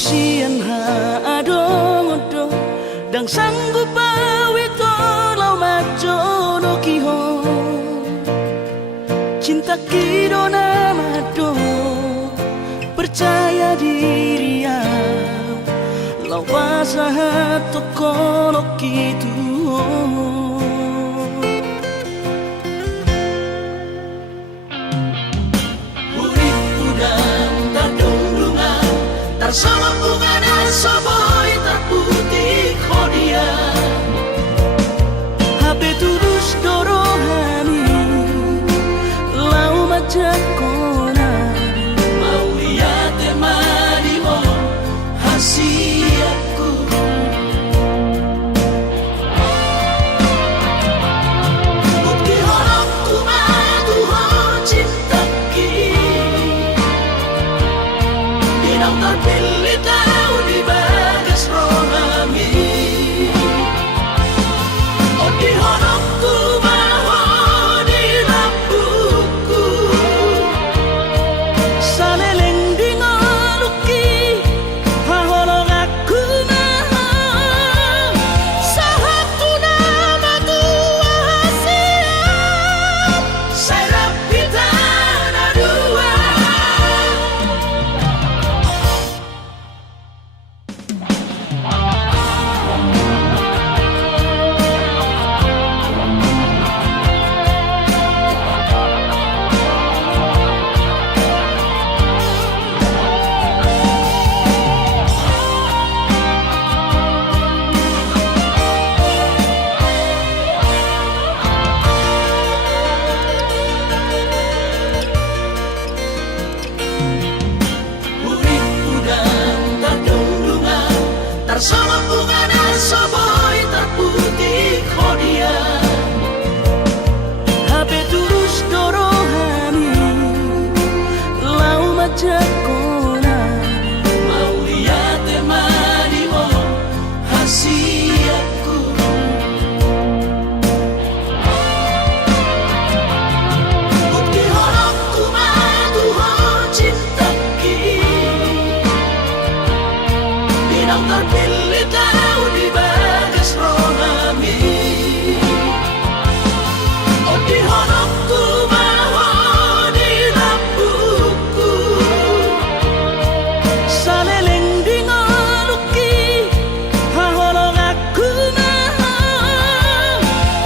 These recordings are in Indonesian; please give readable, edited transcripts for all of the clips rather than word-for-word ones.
sian ha adong odo dang sanggup bawi lau maco no kiho cinta kido namado percaya diri ya lau pasahat tokono kitu sama bunga soboy terputih kodia HP terus dorohani lau macam kona mau lihat temani oh hasiatku bukti horokku madu ho cinta ki dinang terpilih tahu di bagas rohami oh di horokku baho di lampuku saleleng di ngoluki haholong aku maha sahaku nama tua hasiat saya pita na dua sama bunga soboy terputih kodia HP terus dorohani lau macam kona mau lihat temani oh hasiatku bukti horokku madu ho cinta ki dinang terpilih tahu di bagas rohami oh di horokku baho di lampuku saleleng di ngoluki haholong aku maha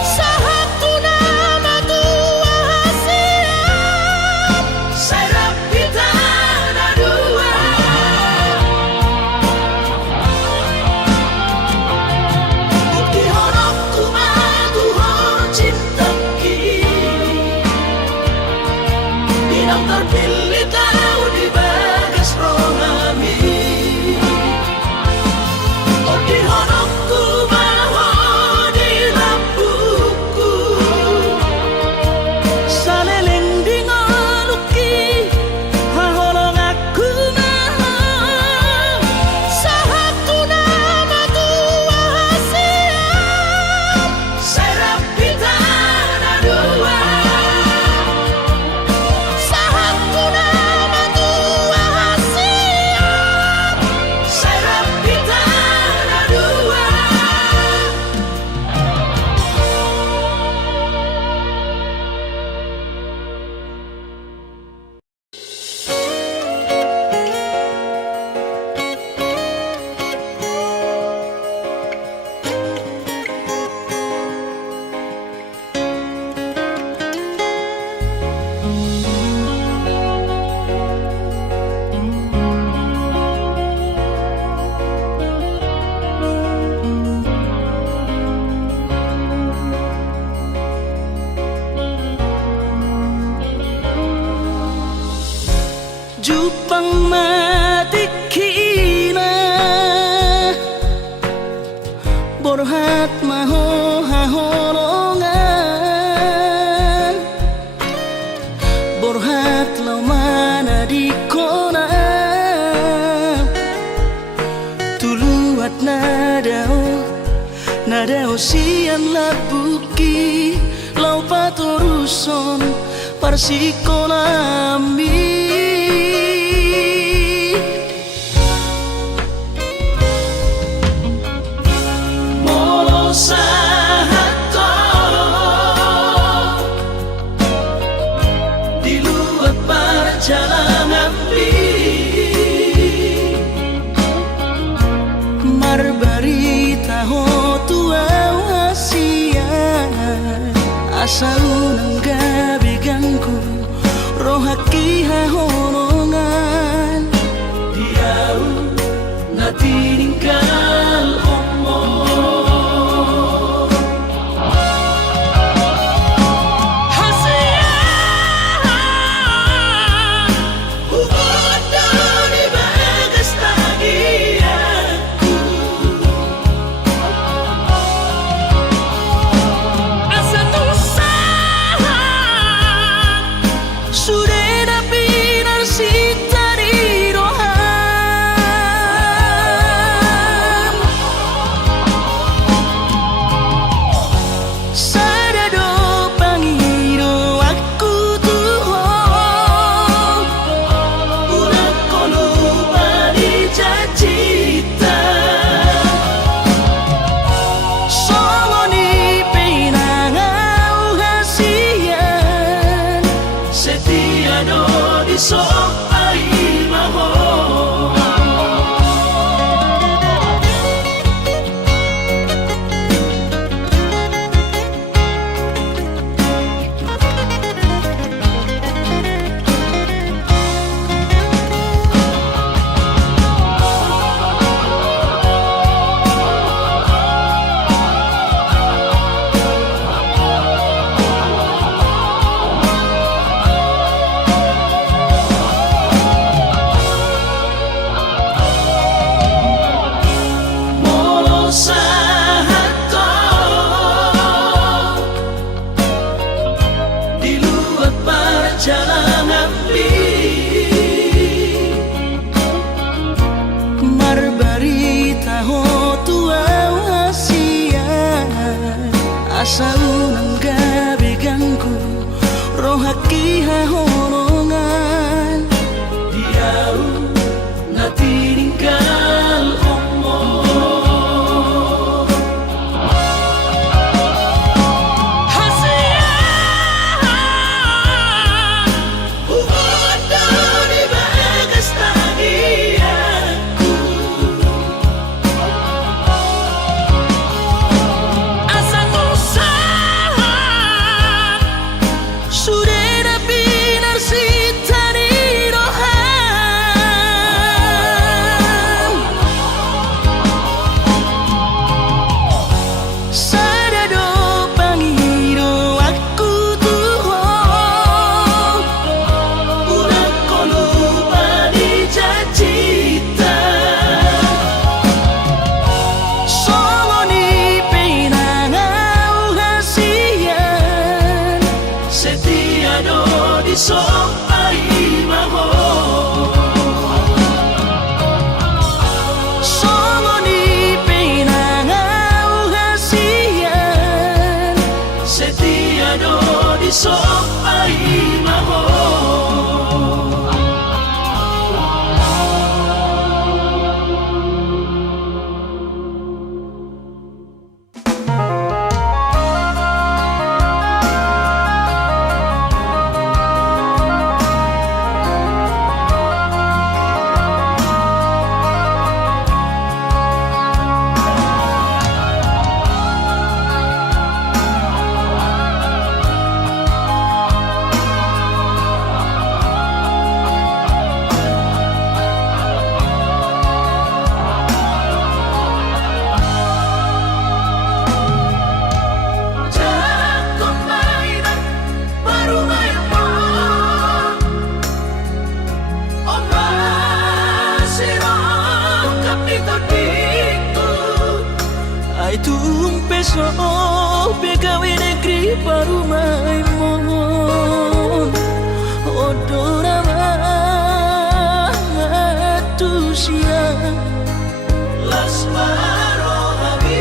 sahaku nama tua hasiat saya pita na dua bukti horokku madu ho cinta ki dinang terpilih tahu di bagas rohami oh di horokku baho di lampuku saleleng di ngoluki haholong aku maha sahaku nama tua hasiat saya pita na dua sahaku nama tua hasiat saya pita na dua Jupang mati kina borhat maho haholongan borhat lau mana di kona tuluat nadao sian labuki lau patoruson parsikonami asa unang gabi gangku rohaki hahonongan diau na tininggal omo so ai maho asa unang gabi gangku rohaki hahonongan diau na tininggal omo so ai maho solo ni pinangau hasian setia do di so ai maho Tung peso pegawai negeri Parumai mohon odora tu siang las marohabi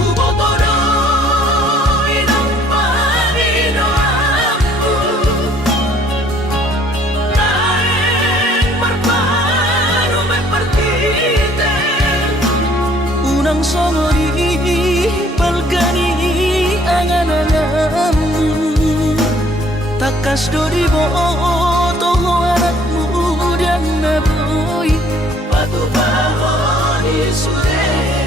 ubotoro inang panino aku unang songori balgani angan-anganmu takas dori boto anakmu dan naboy patu bahoni sudah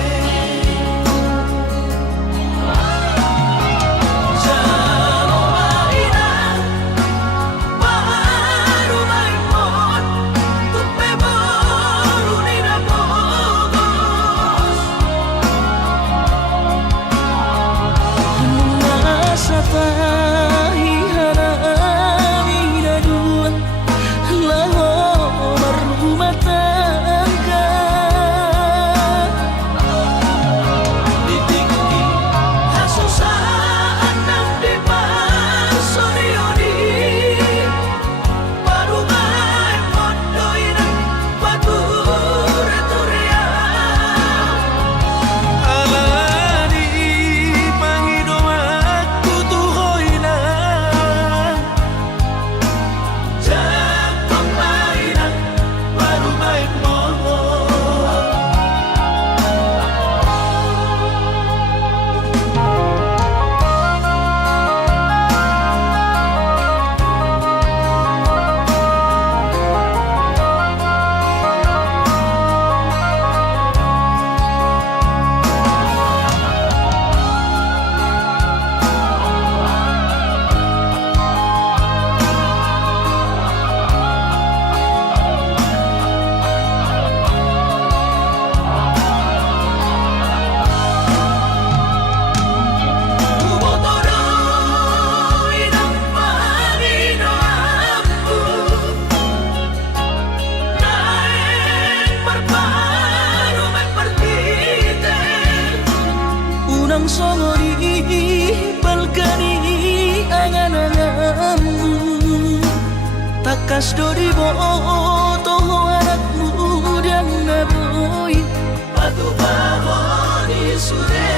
songori balkani angan-anganmu takas dori boto anak muda naboy batu baboni sure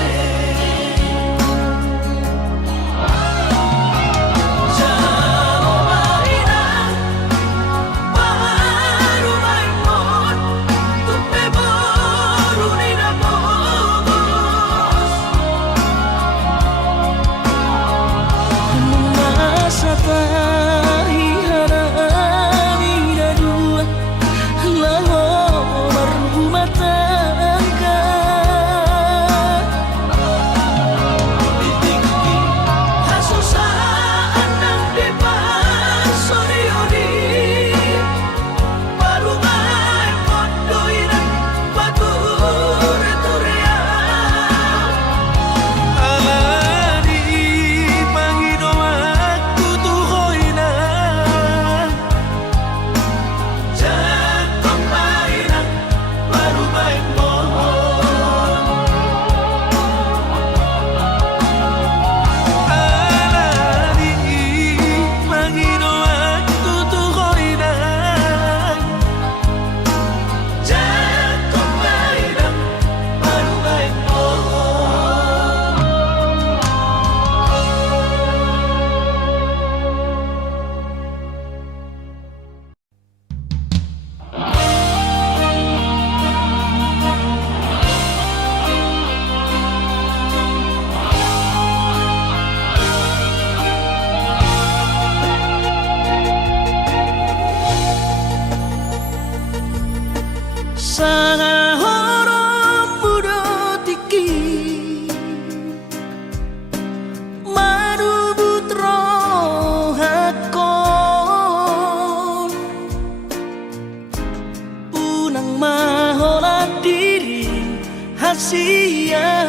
Hasian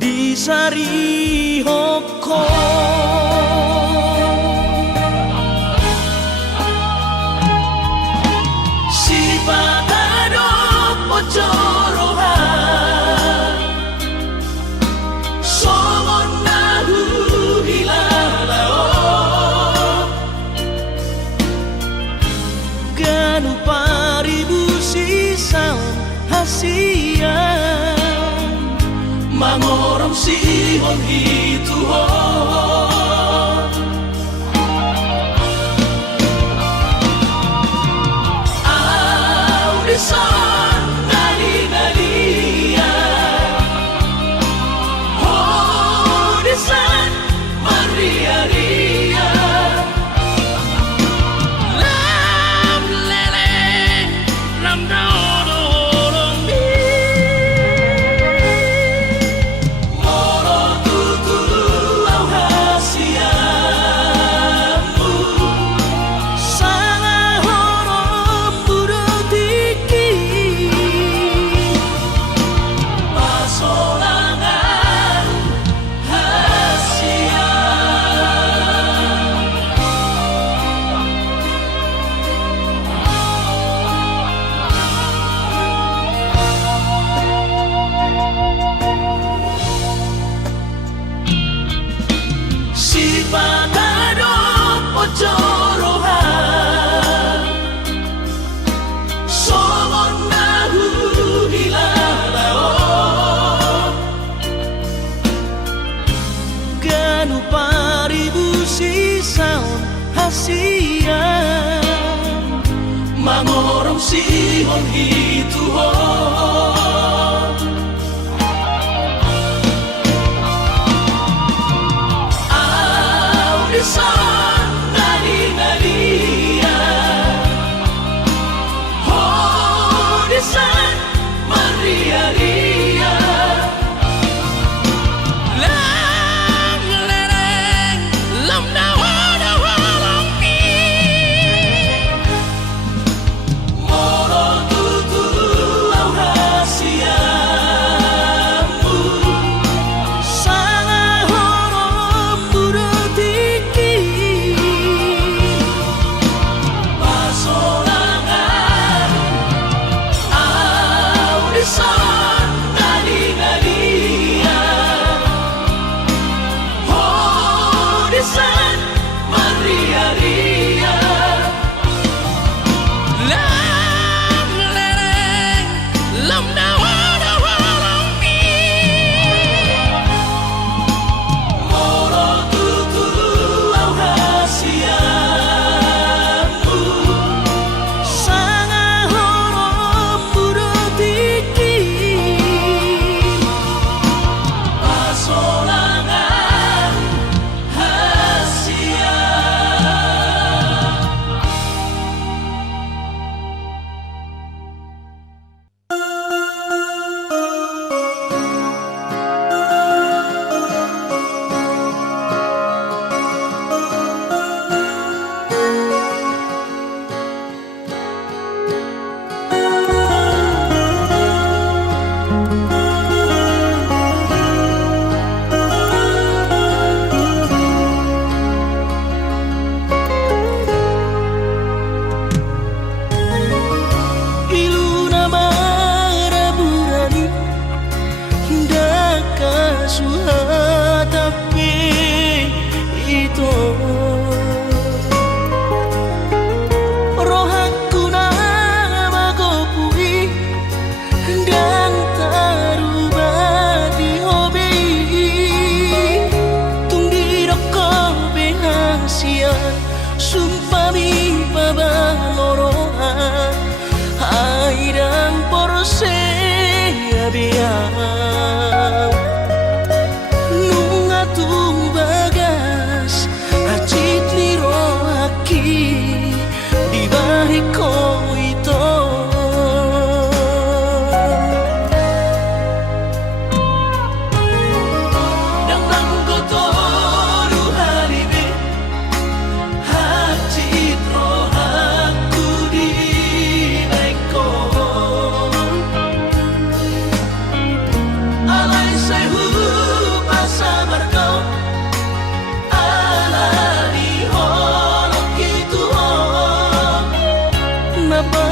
di Sari Hoko si patado pocorohan somon nahu hilalao ganu paribu sisau hasian mangorom sihon hituhon audisan nali-nalia audisan maria-ria lam lele lam dodo mangorom sihon hituhon audisan nali-nalia audisan maria-ria lam lereng lam dawa moro tutu au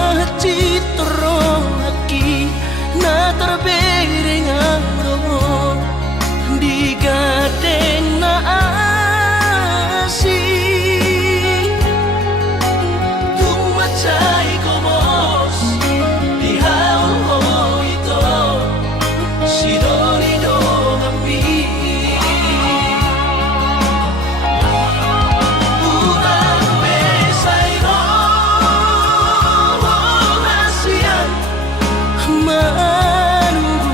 mahacitro aki na terbering aro di gadeng na asi tung macai komos di haul ho ito sidori do ngambi Menunggu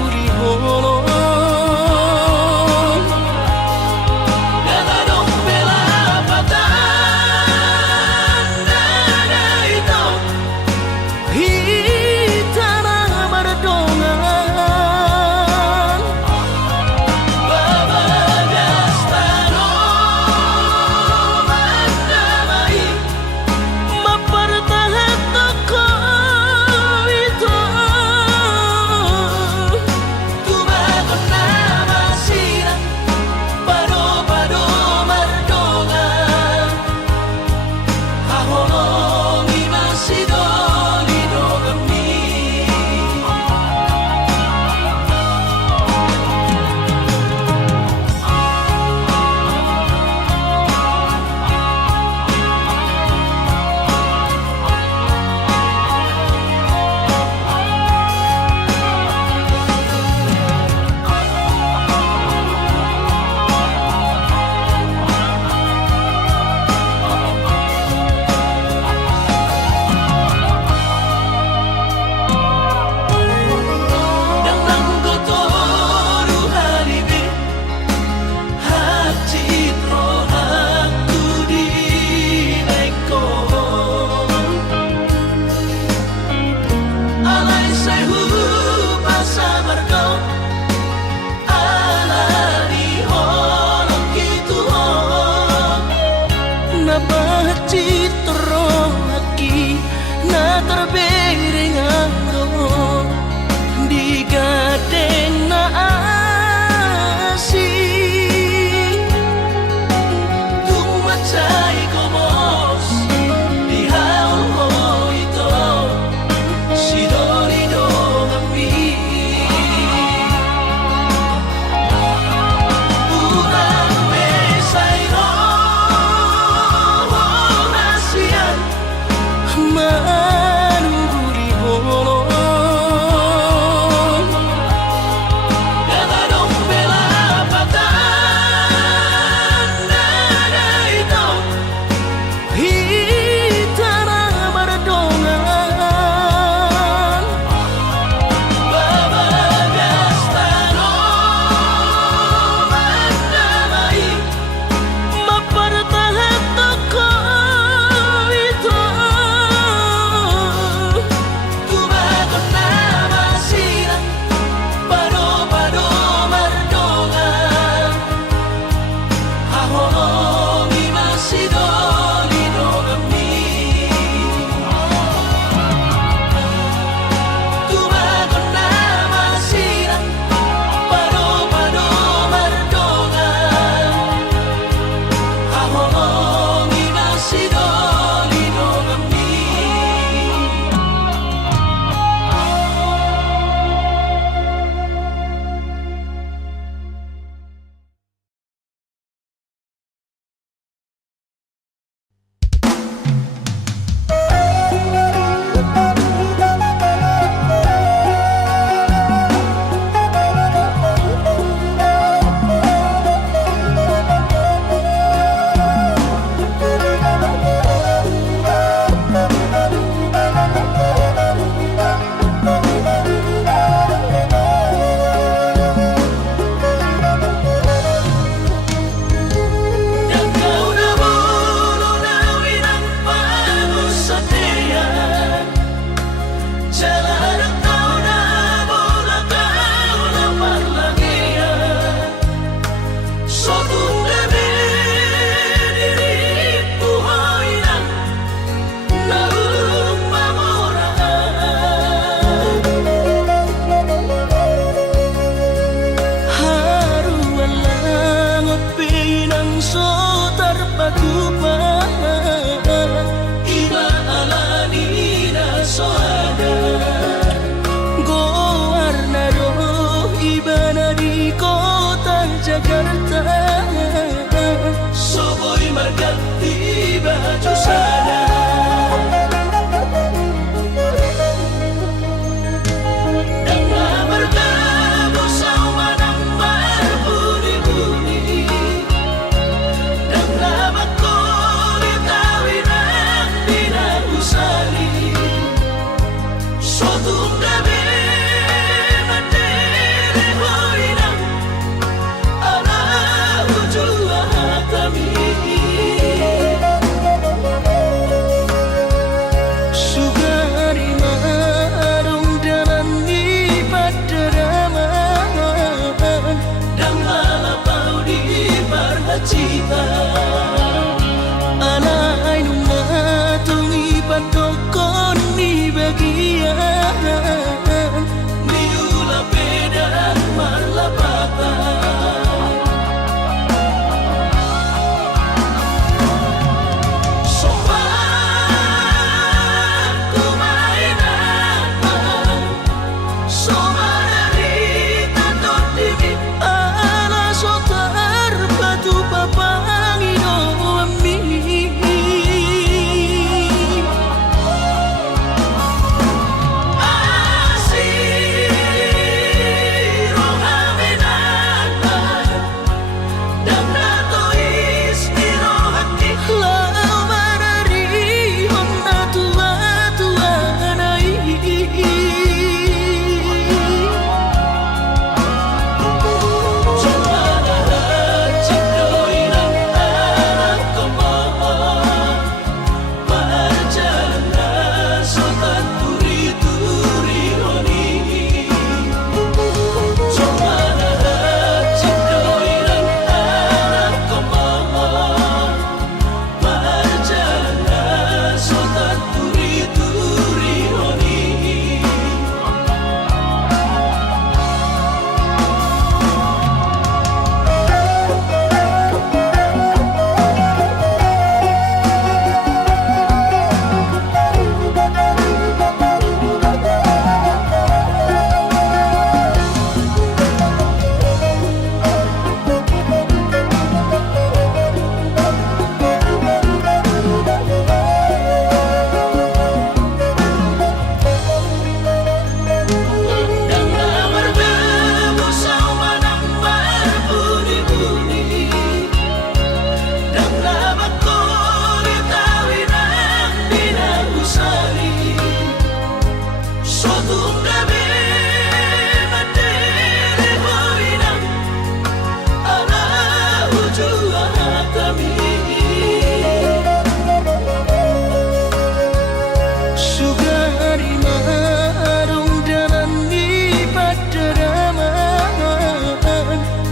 Sugari marung dalam di padaraman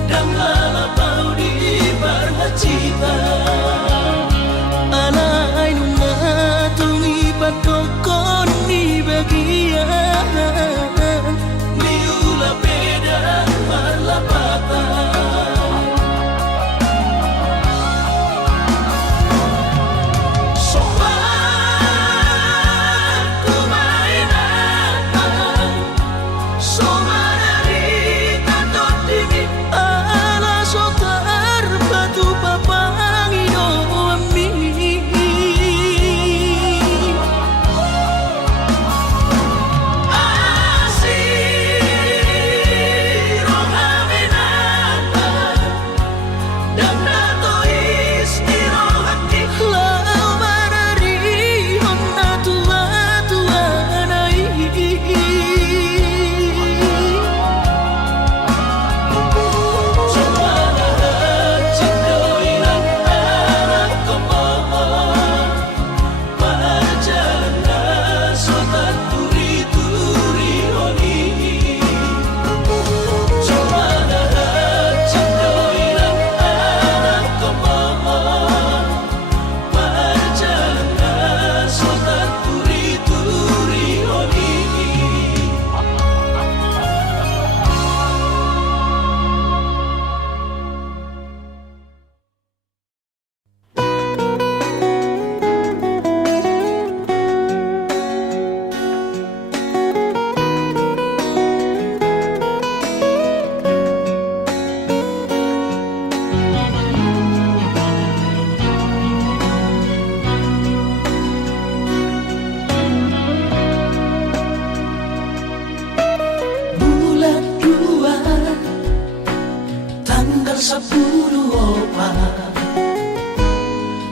dan lalapau di barhacita alai numatungi patokon di bagian miula beda marlapatan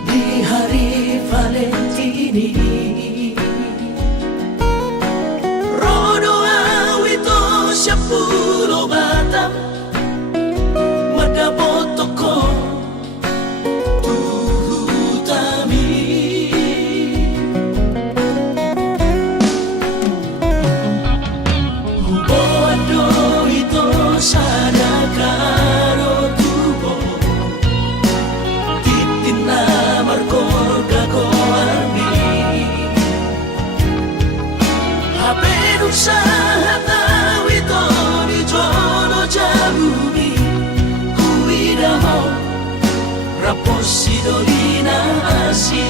di hari Valentini Rodo awito Syapulo Batam Madabotoko Tuhutami Huboado ito sadakaro tubo Titina markor kagoarmi Haberun sahat awito di jono jamuni Kuidaho raposi dolina asi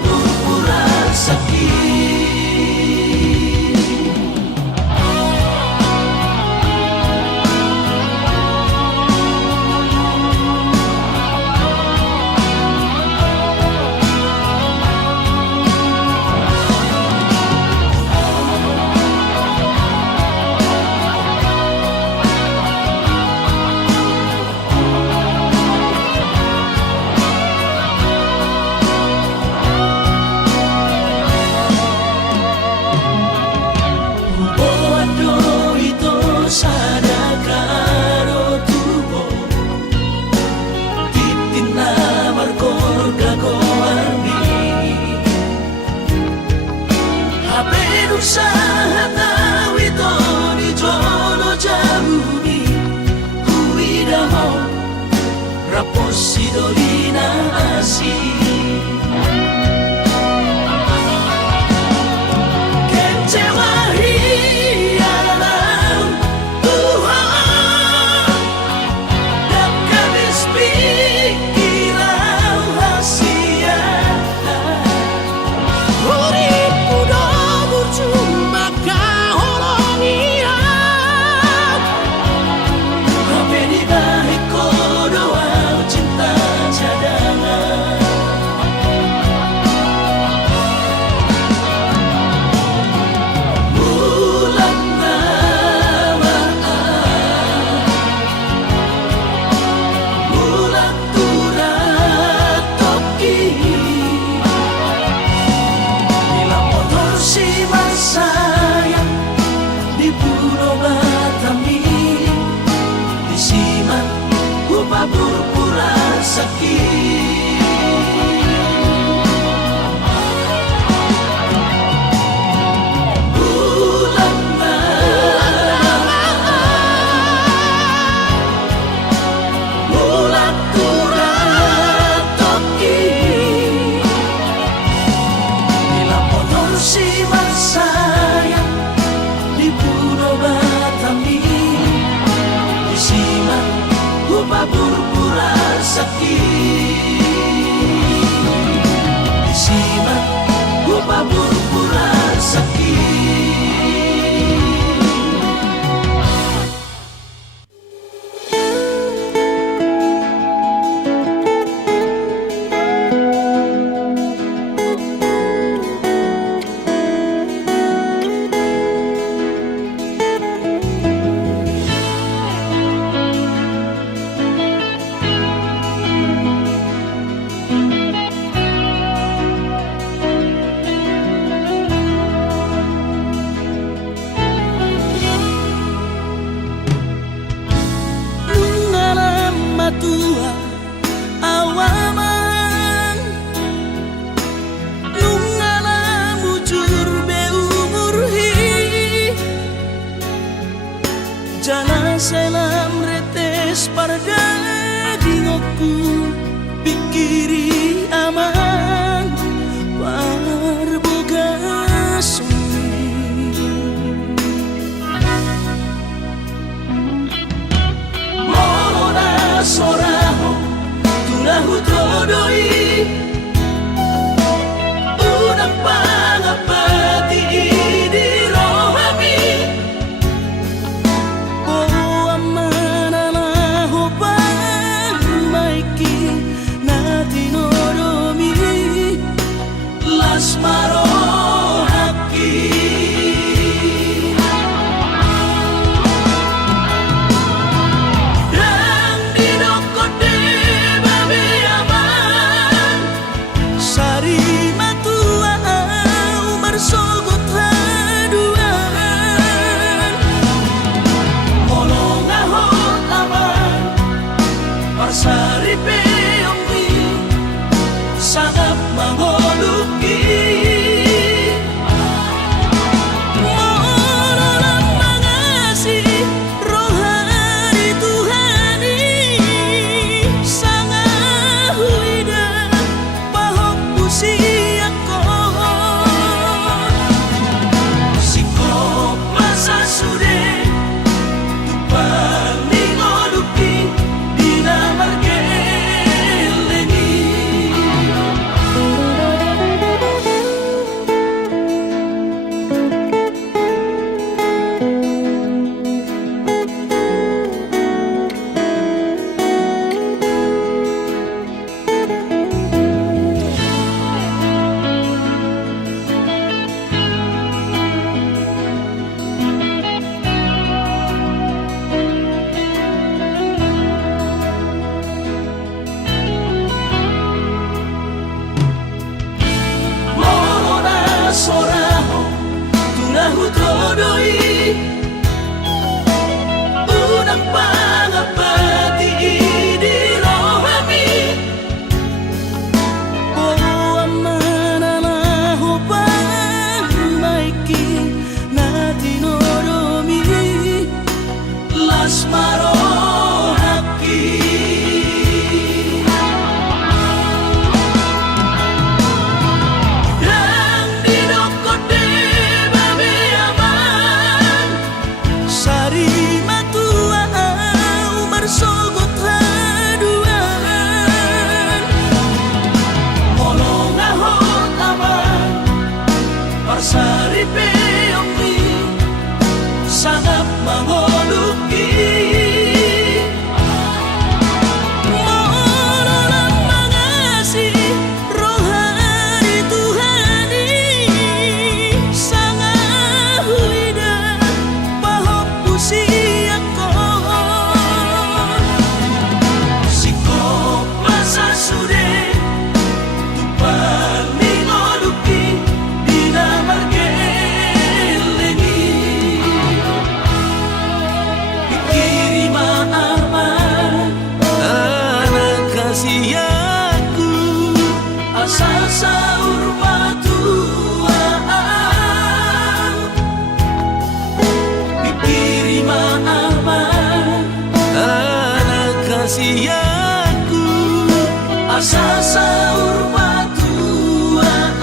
Pura sakit Sahat awito di jono jamuni Kuidaho raposi dolina asi Kecewa hialam Jana selam retes pada dingokku pikiri aman parboga sumi Mona soraho tunahu todoi unang pangapati di rohami Asmaro haki dan didokote babe aman sari matua umar sogot haduan molong ahot aman parsari peongwi sangat mangoluki soraho tunahu todoi unang pangapati di rohami mananaho pangmaiki na tinoromi lasmaro haki Sari peongwi sangat mangoluki mohon mengasihi rohani Tuhani sangat huida pahop pusiakon sikop masa sude tupan mingoluki Siaku asal sahur matuaan pikiri ma'aman anak kasihaku asal sahur matuaan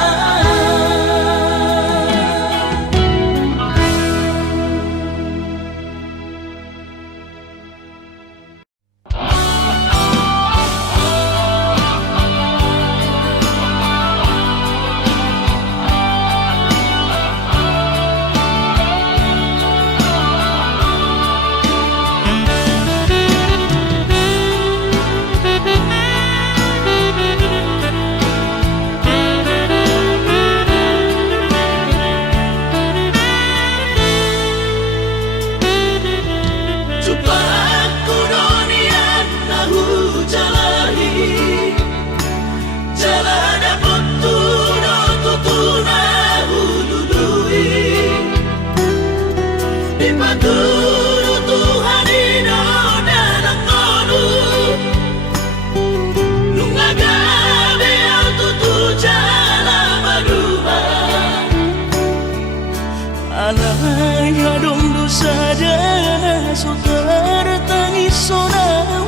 saudara tangis sonau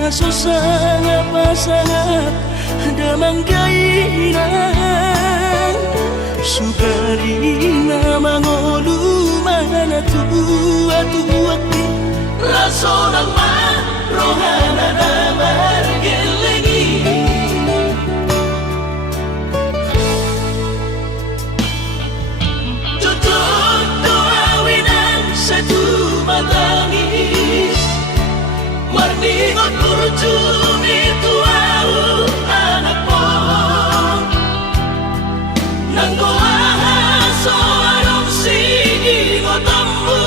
na susah pasangat damang kainan sugarina mangolu mana tua raso ng rohana na margelengi tutup doawinan sa tumatangis marningot kurjumi tuau anak mo nanggoaha soarong singingotammu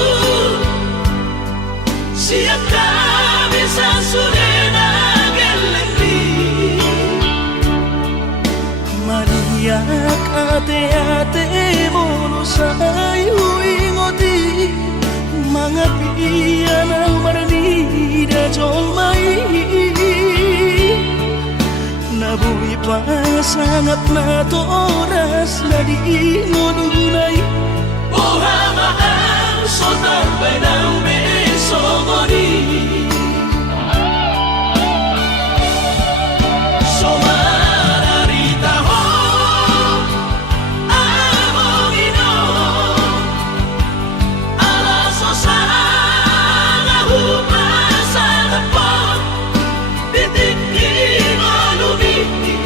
siap kami sasurena gelengdi maniak ate-ate mono sayu ingoti mangapian ang maranida jolmai nabuhi pa sangat na to oras na di ngununay Ohama ang sotar bay ng besomoni Somararita ho among ino alaso sa ngahupasa na po titikin o lumiti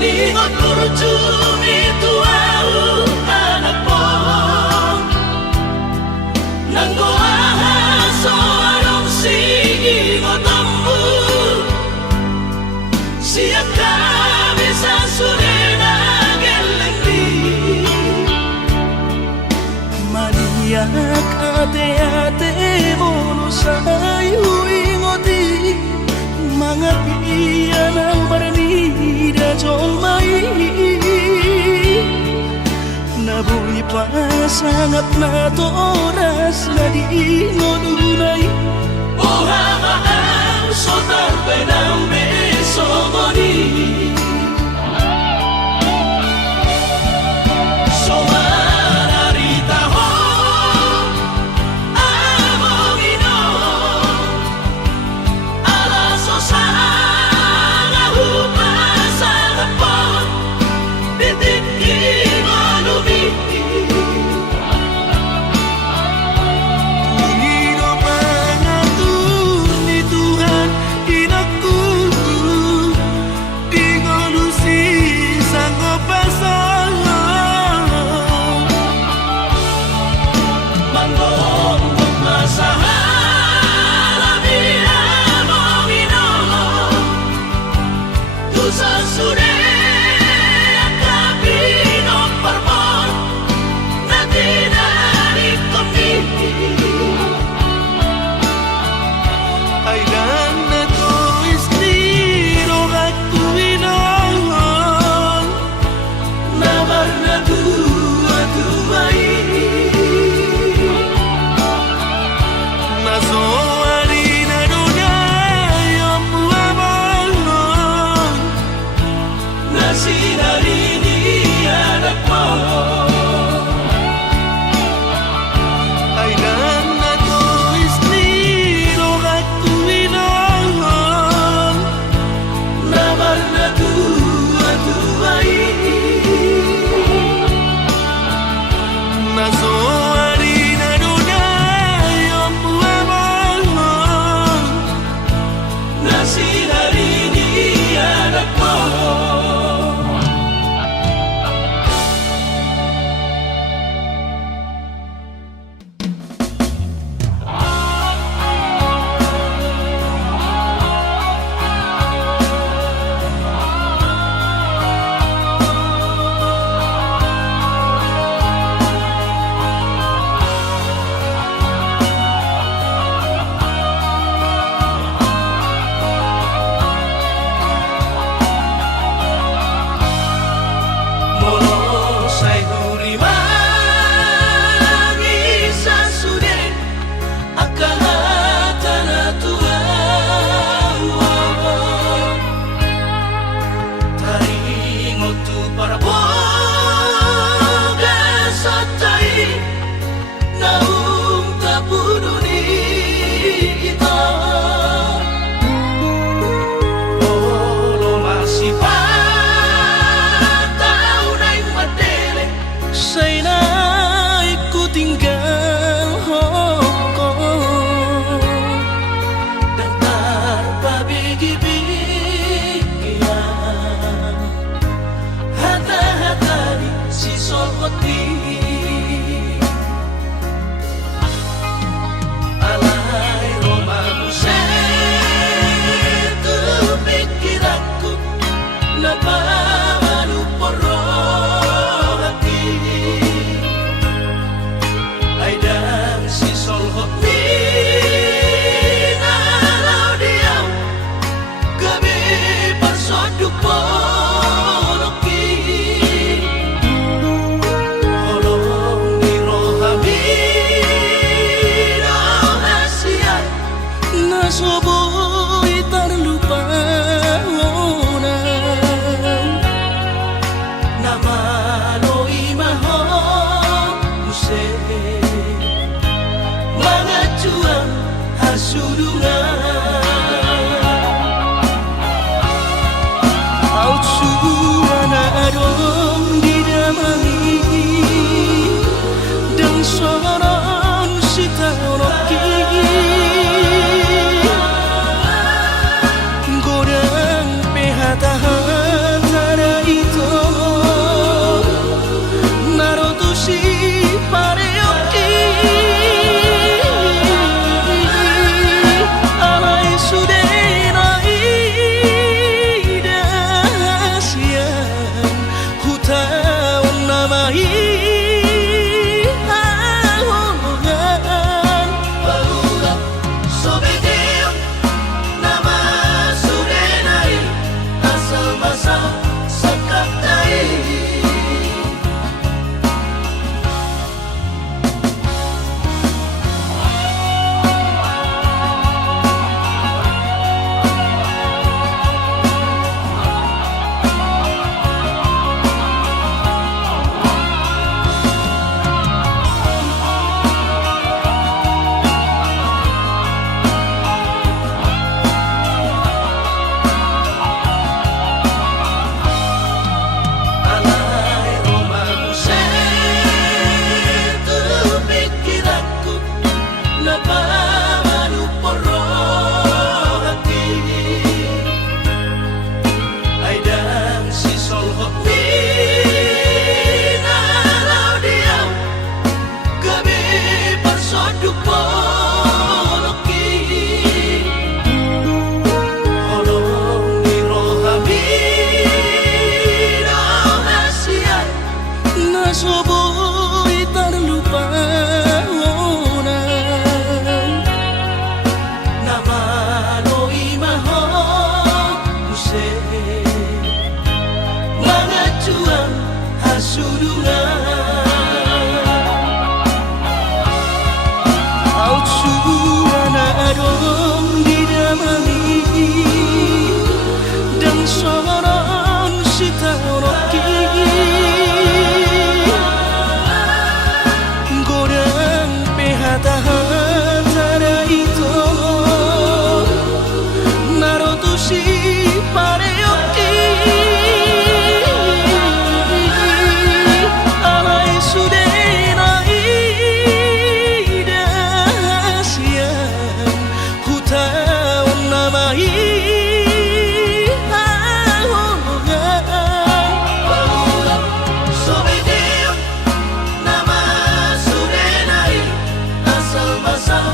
Ningot kurjumi tuau anak po nanggoaha soarong singingotammu siap kami sasurena gelengdi maniak ate-ate mono sayu ingoti mangapian ang maranida jolmai nabuhi pa sangat na to oras na di ngununay Ohama ang sotar bay ng besomoni Somararita ho among ino alaso sa ngahupasa na po titikin o lumiti Sa sure ang kapino hoti alai romamu tu pikiranku napa malu poro hati aidang si sol hoti nalau diam gabe parsoduk poloki holong di rohami rahasia nasoboi terlupa nama loi maho use mangacuang hasudungan Autsuana adong didamani dan soron sitanoki godang pehata-hata itu narotusi pareoki alai sudenai dasian hutaun namai ahongan baula sobedeon nama sudenai asal masal sakaptai alai romamu tu pikiranku napa malu poro hati aidang si sol hoti nalau diam gabe parsoduk poloki holong di rohami rahasia nasoboi terlupa nama loi maho use mangacuang hasudungan Autsuana adong didamani dan soron sitanoki godang pehata-hata itu narotusi pareoki alai sudenai dasian hutaun namai ahongan baula sobedeon nama sudenai asal masal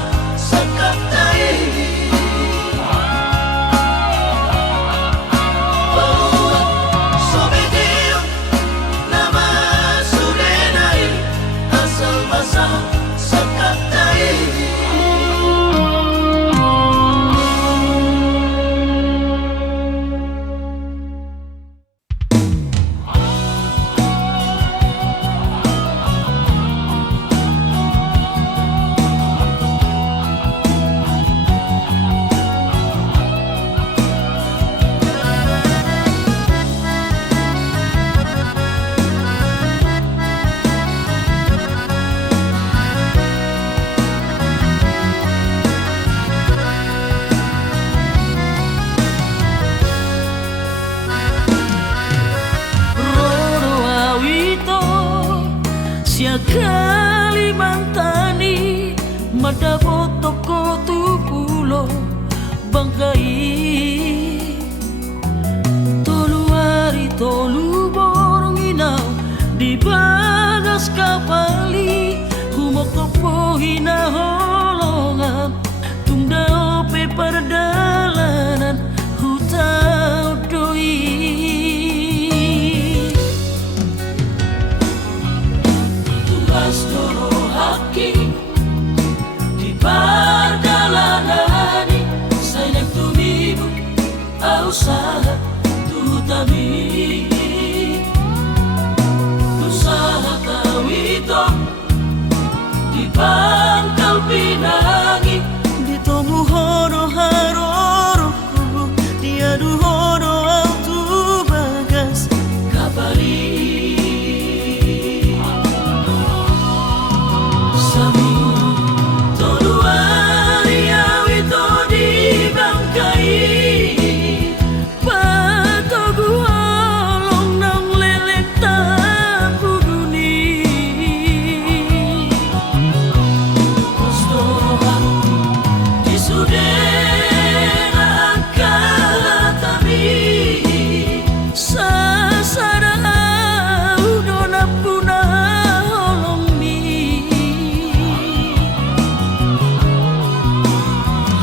sakaptai baula sobedeon nama sudenai asal masal sakaptai Sia Kalimantani mada toko tupulo bangkai tolu hari tolu borong inau di baga usaha tu tami usaha kawito di Pangkal Pinang di tomu hono haroroku dia du hono autu bagas kabari sami toduari awito di Bangkai patogu holong nang lelek tapu duni Postorohan di Sudena Kalatami sasara udona puna holong mi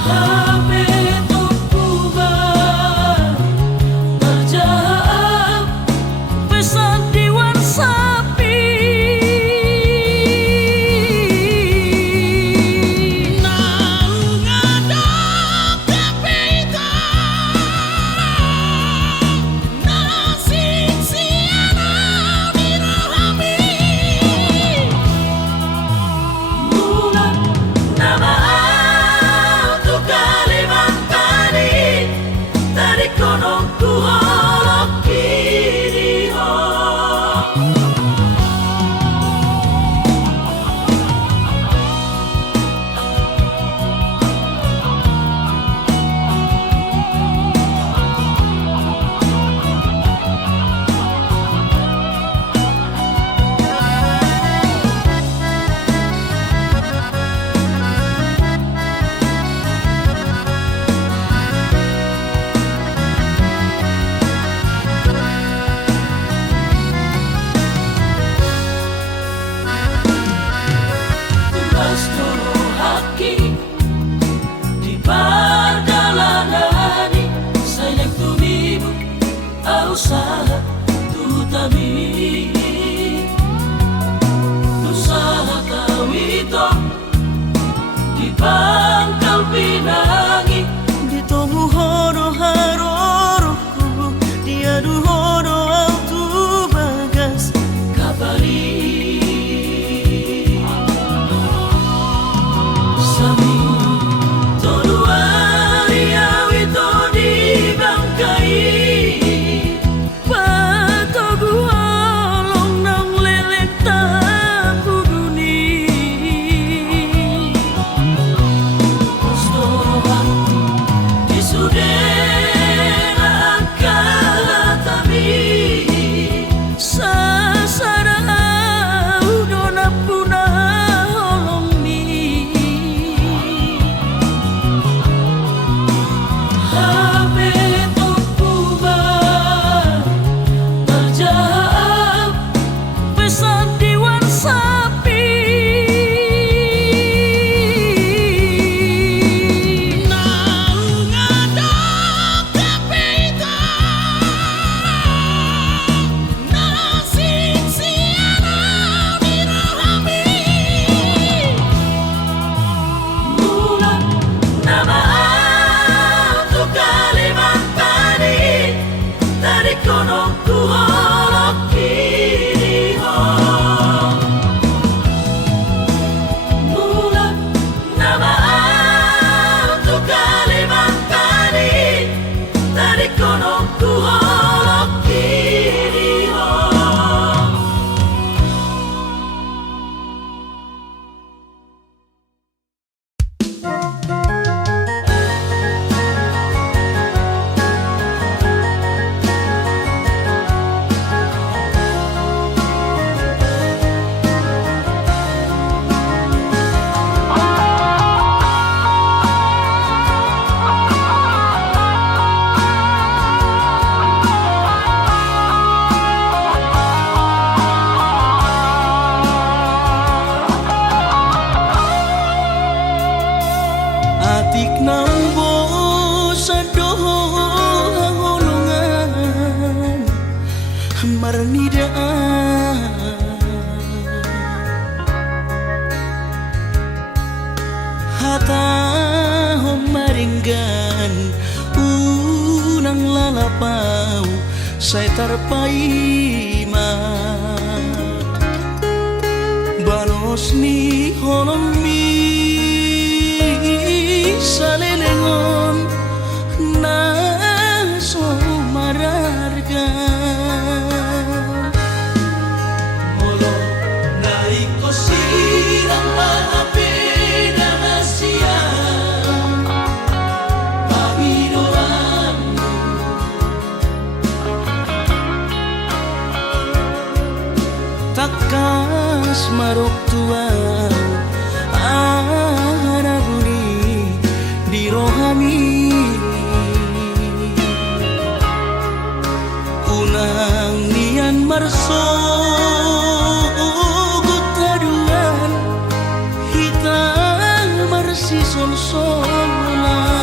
Hape tokuba berjahap pesan diwan sapi Naung ada kapita Nasik siana birohami Mula nama untuk Kalimantan Dari konon ku holok kini ho sai tarpaima banos ni holong mi salelengon na so mararga molo nai ko sirang maapena na siya pahiroanmu takas marok tuang araguni di rohami unang nian marso gutaduan hitam marsi sol-solan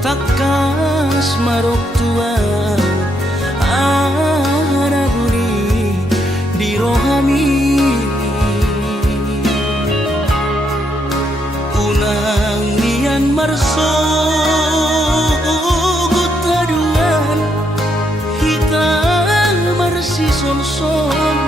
takas marok tuang araguni di rohami unang nian marso gutaduan hitam marsi sol-solan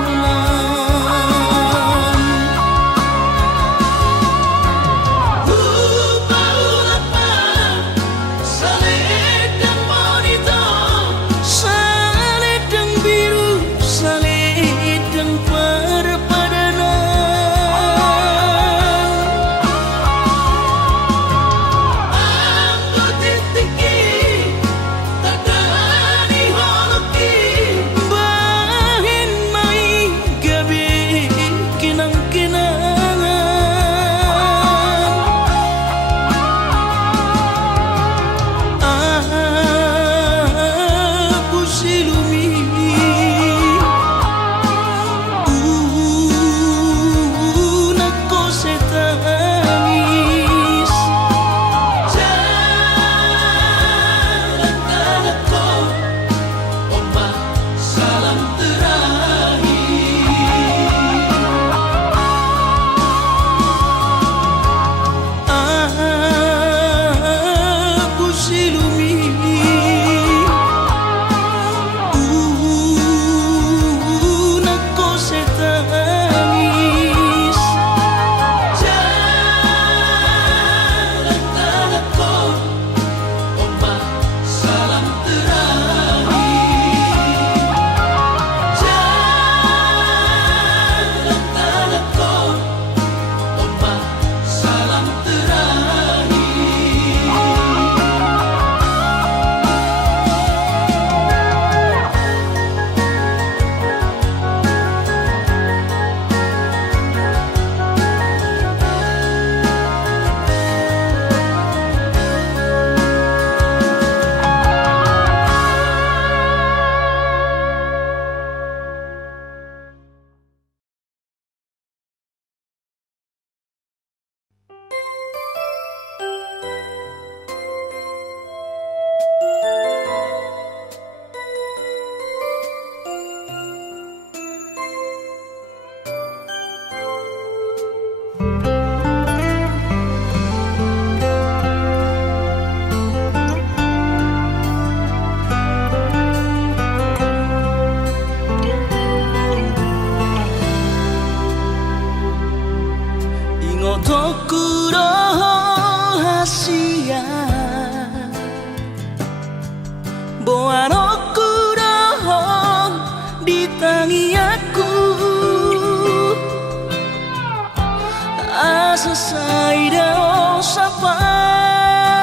saida sapatai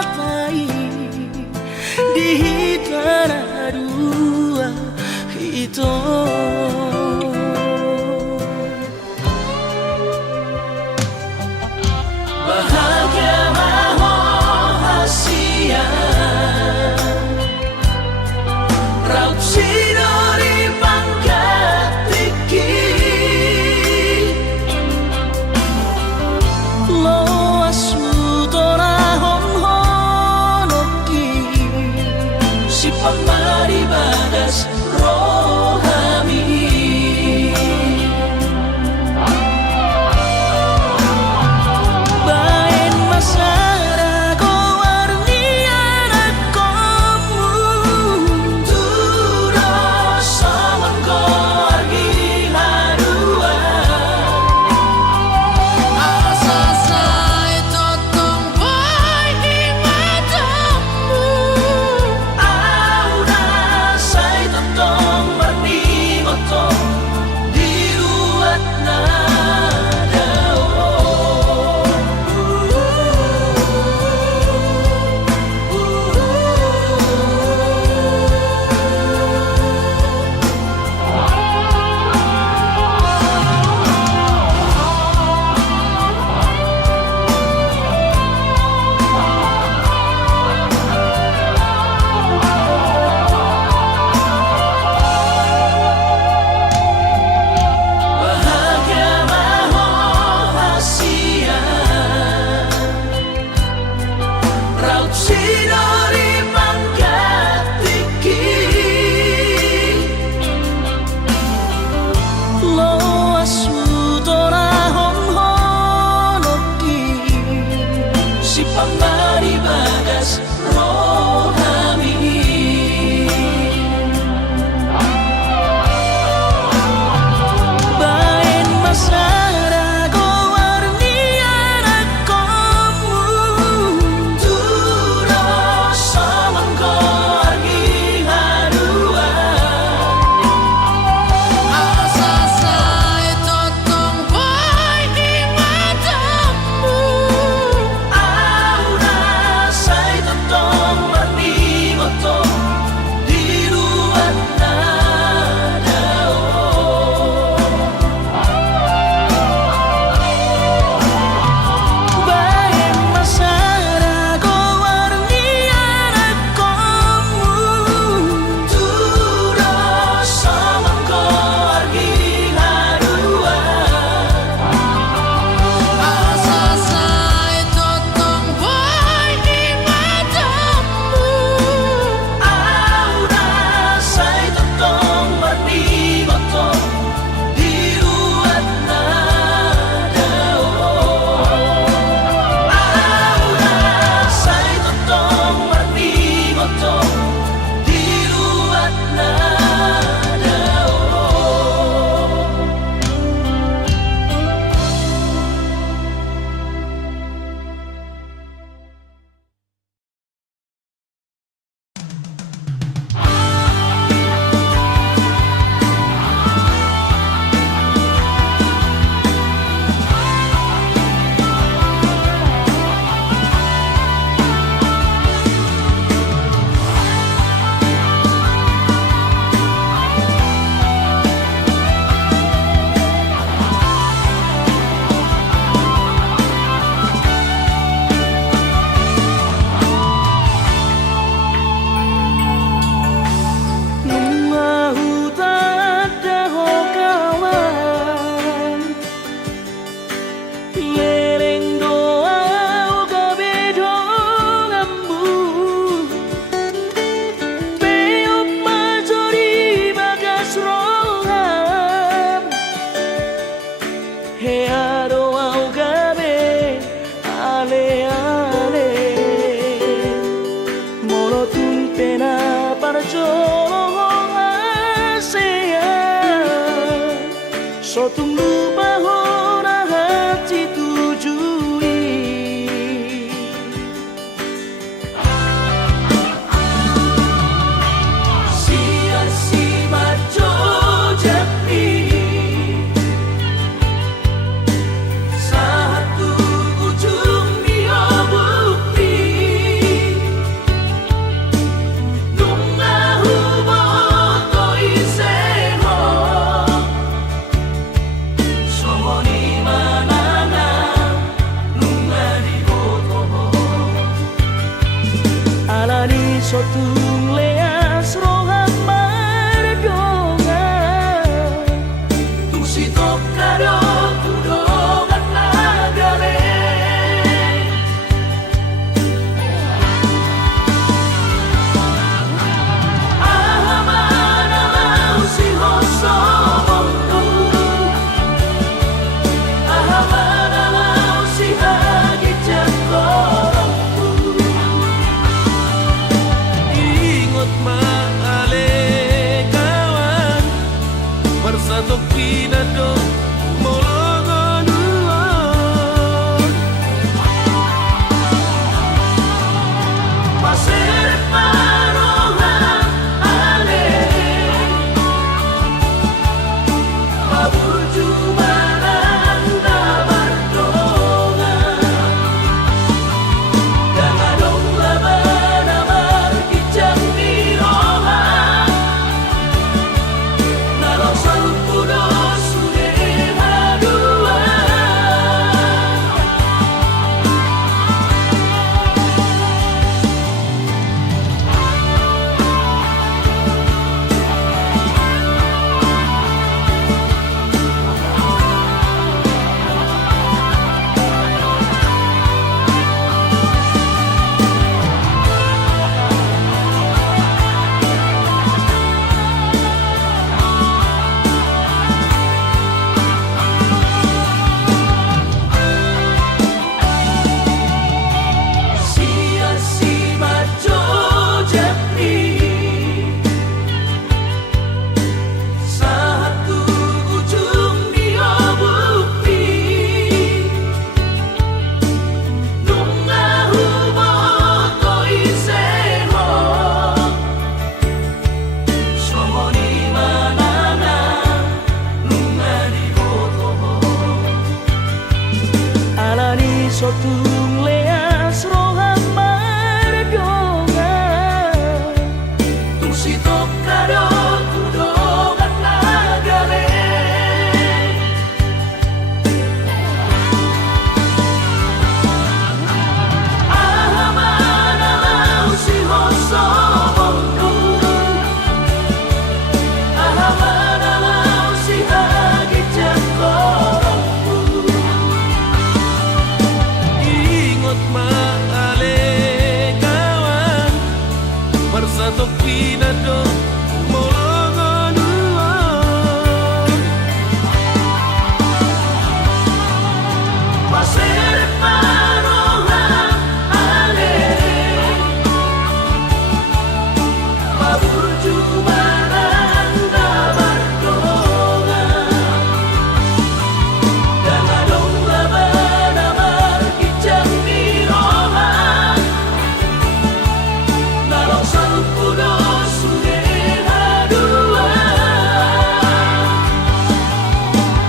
di tanah dua itu. Bahagia rahasia Raup sidori pangkat tiki Lo asu torahon honoki Si pamari bagas rohami Satu Marsatok pinado mologonuon Pasir parohan ale Mabuju maranda bardongan Dangadong laban amar kijang nirohan Nalosal pudo sude haduan Sia-si majo japri Satu ujung dia bukti Nunga hubo ko iseho Somo di manana Nunga di botoho Alani sotung leas rohan mardongan Tusitok kado tudongan nagare Ahamana lau si hoso bondu Ahamana lau si hagi jakorongku Ingot maale kawan Marsatok pinado mologonuon Pasir parohan ale Mabuju maranda bardongan Dangadong laban amar kijang nirohan Nalosal pudo sude haduan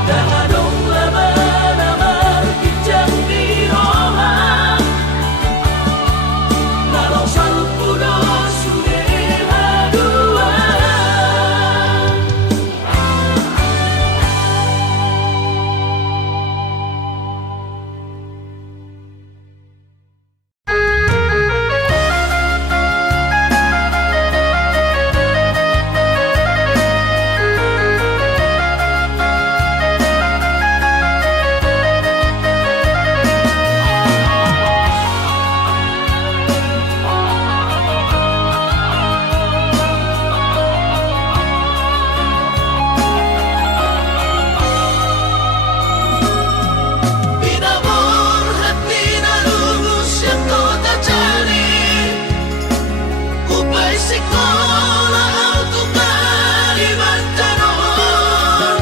Dangadong laban amar kijang nirohan Nalosal pudo sude haduan Pinabor hati nalulus yang kau tak cari Upay sekolah auto kalimantanon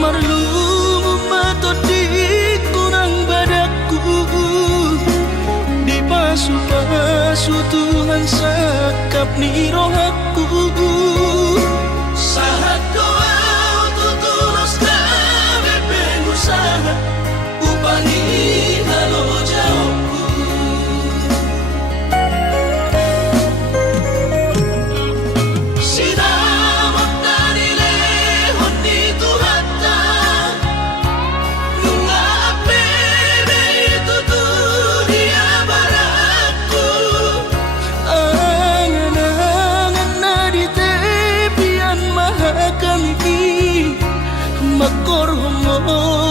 Marlum mato di kurang badaku Di pasu-pasu Tuhan sakap ni rohaku Sahat doa tutulos kami pengusaha Upani halo jawabku Sinamak dari lehon di tuhata Nunga apebe itu dunia barakku Angan-angan na di tepian mahakami Makor homo